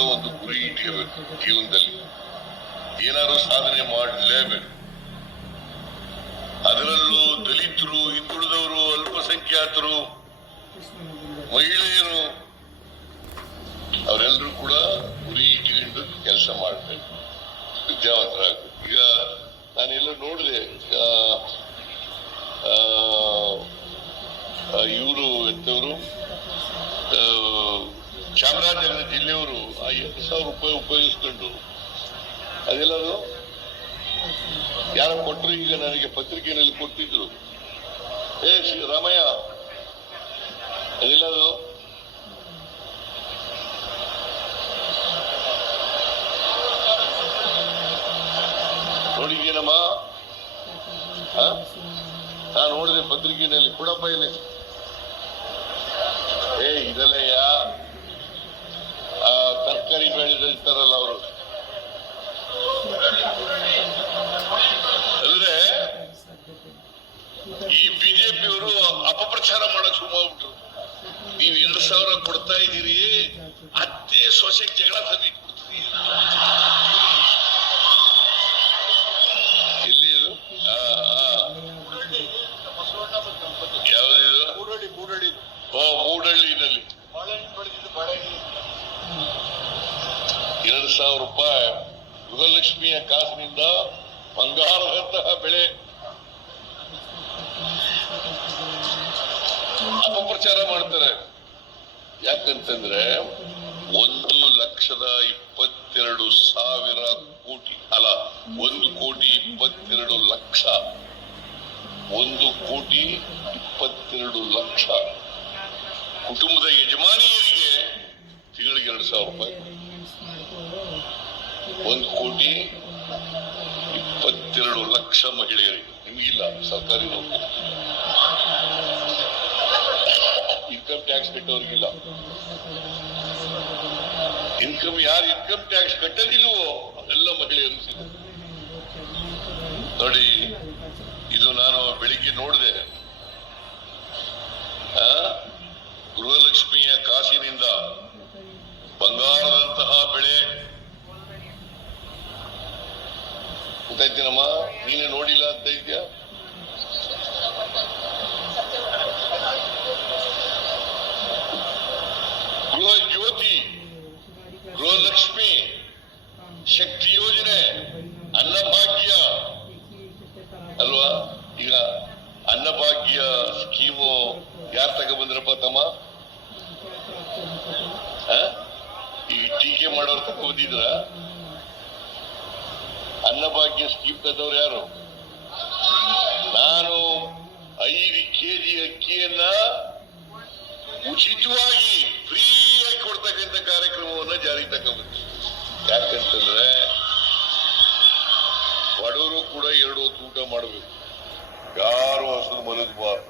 ಒಂದು ಗುರಿ ಇಟ್ಕೋಬೇಕು ಜೀವನದಲ್ಲಿ. ಏನಾದ್ರು ಸಾಧನೆ ಮಾಡಲೇಬೇಕು. ಅದರಲ್ಲೂ ದಲಿತರು, ಹಿಂದುಳಿದವರು, ಅಲ್ಪಸಂಖ್ಯಾತರು, ಮಹಿಳೆಯರು, ಅವರೆಲ್ಲರೂ ಕೂಡ ಗುರಿ ಇಟ್ಕೊಂಡು ಕೆಲಸ ಮಾಡಬೇಕು. ವಿದ್ಯಾವಂತರಾಗಬೇಕು ಈಗ ನಾನೆಲ್ಲ ನೋಡಿದೆ ಚಾಮರಾಜನಗರ ಜಿಲ್ಲೆಯವರು ಆ ಎಂಟು ಸಾವಿರ ರೂಪಾಯಿ ಉಪಯೋಗಿಸ್ಕೊಂಡು ಅದೆಲ್ಲದು ಯಾರು ಕೊಟ್ಟರು, ಈಗ ನನಗೆ ಪತ್ರಿಕೆಯಲ್ಲಿ ಕೊಟ್ಟಿದ್ರು. ಏ, ಶ್ರೀ ರಾಮಯ್ಯ ಅದೆಲ್ಲದು ನೋಡಿದ್ದೀನಮ್ಮ ಹಾ? ನೋಡಿದೆ ಪತ್ರಿಕೆಯಲ್ಲಿ ಕೊಡಪ್ಪ ಇಲ್ಲಿ ಅಪಪ್ರಚಾರ ಮಾಡಕ್ ಶುರು ಮಾಡ್ಬಿಟ್ರು ನೀವ್ ಎರಡು ಸಾವಿರ ಕೊಡ್ತಾ ಇದ್ದೀರಿ ಅತ್ತೆ ಸೊಸೆಗೆ ಜಗಳ ಎಲ್ಲಿ ಇದು. ಯಾವ್ದಿದು ಓ ಮೂಡಳ್ಳಿನಲ್ಲಿ ಬಾಳೆಹಣ್ಣು ಬೆಳೆದಿದ್ದು ಬಾಳೆಹಣ್ಣು ಎರಡು ಸಾವಿರ ರೂಪಾಯಿ ಗೃಹಲಕ್ಷ್ಮಿಯ ಕಾಸಿನಿಂದ ಬಂಗಾರದಂತಹ ಬೆಳೆ ಅಪಪ್ರಚಾರ ಮಾಡ್ತಾರೆ. ಯಾಕಂತಂದ್ರೆ ಒಂದು ಲಕ್ಷದ ಇಪ್ಪತ್ತೆರಡು ಸಾವಿರ ಕೋಟಿ, ಅಲ್ಲ, ಒಂದು ಕೋಟಿ ಇಪ್ಪತ್ತೆರಡು ಲಕ್ಷ. ಒಂದು ಕೋಟಿ ಇಪ್ಪತ್ತೆರಡು ಲಕ್ಷ. ಕುಟುಂಬದ ಯಜಮಾನಿಯರಿಗೆ ತಿಂಗಳಿಗೆ ಎರಡು ಸಾವಿರ ರೂಪಾಯಿ. ಒಂದು ಕೋಟಿ ಇಪ್ಪತ್ತೆರಡು ಲಕ್ಷ ಮಹಿಳೆಯರಿಗೆ. ನಿಮಗಿಲ್ಲ, ಸರ್ಕಾರಿ ನೌಕರಿ. ಟ್ಯಾಕ್ಸ್ ಕಟ್ಟೋರಿಗಿಲ್ಲ. ಇನ್ಕಮ್ ಯಾರು ಇನ್ಕಮ್ ಟ್ಯಾಕ್ಸ್ ಕಟ್ಟದಿಲ್ವೋ ಎಲ್ಲ ಮಹಿಳೆ ಸಿಗುತ್ತೆ ನೋಡಿ, ಇದು ನಾನು ಬೆಳಿಗ್ಗೆ ನೋಡಿದೆ. ಗೃಹಲಕ್ಷ್ಮಿಯ ಕಾಸಿನಿಂದ ಬಂಗಾರದಂತಹ ಬೆಳೆ. ಗೊತ್ತಾಯ್ತೀನಮ್ಮ? ನೀನೇ ನೋಡಿಲ್ಲ ಅಂತ ಇದ್ಯಾ? ಗೃಹಲಕ್ಷ್ಮಿ ಶಕ್ತಿ ಯೋಜನೆ ಅನ್ನಭಾಗ್ಯ ಅಲ್ವಾ? ಈಗ ಅನ್ನಭಾಗ್ಯ ಸ್ಕೀಮು ಯಾರು ತಗೊಬಂದ್ರಪ್ಪ ತಮ್ಮ? ಈ ಟೀಕೆ ಮಾಡೋರು ತಗೊಂಡಿದ್ರ ಅನ್ನಭಾಗ್ಯ ಸ್ಕೀಮ್ ತಂದವ್ರು ಯಾರು? ನಾನು ಐದು ಕೆಜಿ ಅಕ್ಕಿಯನ್ನ ಉಚಿತವಾಗಿ ಫ್ರೀ ಕೊಡ್ತಕ್ಕಂಥ ಕಾರ್ಯಕ್ರಮವನ್ನ ಜಾರಿಗೆ ತಗೊಂಡ್ಬಂತು ಯಾಕಂತಂದ್ರೆ ಬಡವರು ಕೂಡ ಎರಡು ಹೊತ್ತು ಊಟ ಮಾಡಬೇಕು. ಯಾರು ಹಸಿದು ಮಲಗಬಾರ್ದು